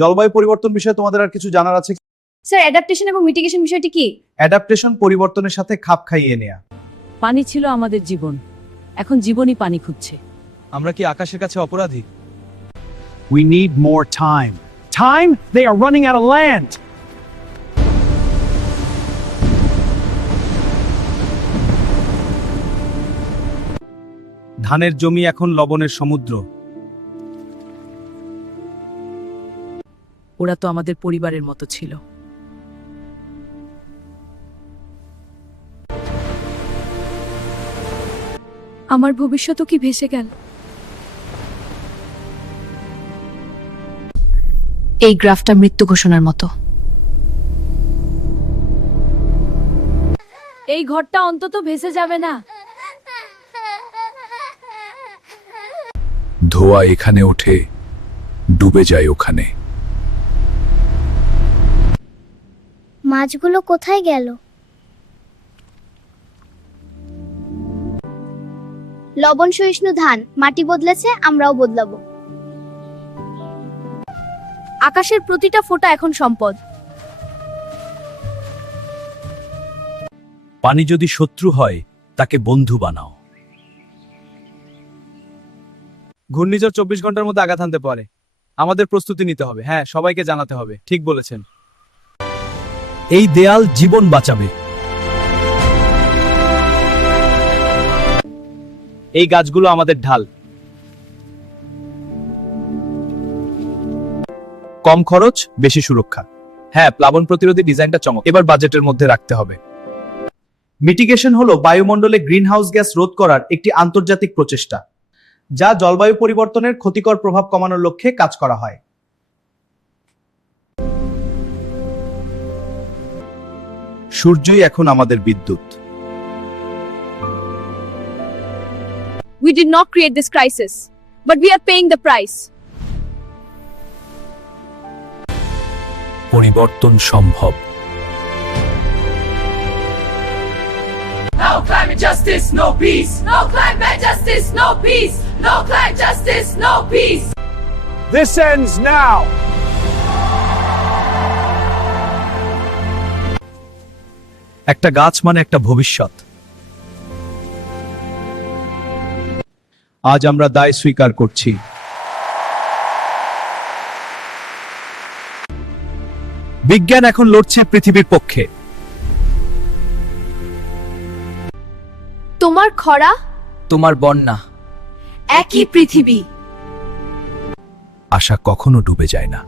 জলবায়ু পরিবর্তন বিষয়ে তোমাদের আর কিছু জানার আছে? স্যার, অ্যাডাপ্টেশন এবং মিটিগেশন বিষয়টি কি? অ্যাডাপ্টেশন পরিবর্তনের সাথে খাপ খাইয়ে নেয়া। পানি ছিল আমাদের জীবন, এখন জীবনই পানি খুঁজছে। আমরা কি আকাশের কাছে অপরাধী? We need more time. Time? They are running out of land. ধানের জমি এখন লবণের সমুদ্র। ওরা তো আমাদের পরিবারের মতো ছিল। আমার ভবিষ্যৎও কি ভেসে গেল? এই গ্রাফটা মৃত্যু ঘোষণার মতো। এই ঘরটা অন্তত ভেসে যাবে না। ধোঁয়া এখানে ওঠে, ডুবে যায় ওখানে। মাছগুলো কোথায় গেল? লবণ সহিষ্ণু ধান, মাটি বদলেছে, আমরাও বদলাবো। আকাশের প্রতিটা ফোঁটা এখন সম্পদ। পানি যদি শত্রু হয়, তাকে বন্ধু বানাও। ঘূর্ণিঝড় 24 ঘন্টার মধ্যে আঘাত হানতে পারে। আমাদের প্রস্তুতি নিতে হবে। হ্যাঁ, সবাইকে জানাতে হবে। ঠিক বলেছেন। এই দেয়াল জীবন বাঁচাবে। এই গাছগুলো আমাদের ঢাল। কম খরচ, বেশি সুরক্ষা। হ্যাঁ, প্লাবন প্রতিরোধী ডিজাইনটা চমক। এবার বাজেটের মধ্যে রাখতে হবে। মিটিগেশন হলো বায়ুমণ্ডলে গ্রিনহাউস গ্যাস রোধ করার একটি আন্তর্জাতিক প্রচেষ্টা, যা জলবায়ু পরিবর্তনের ক্ষতিকর প্রভাব কমানোর লক্ষ্যে কাজ করা হয়। সূর্যই এখন আমাদের বিদ্যুৎ। We did not create this crisis, but we are paying the price. পরিবর্তন সম্ভব। No climate justice, no peace. No climate justice, no peace. No climate justice, no peace. This ends now. একটা গাছ মানে একটা ভবিষ্যৎ। আজ আমরা দায় স্বীকার করছি। বিজ্ঞান এখন লড়ছে পৃথিবীর পক্ষে। তোমার খরা, তোমার বন্যা, একই পৃথিবী। আশা কখনো ডুবে যায় না।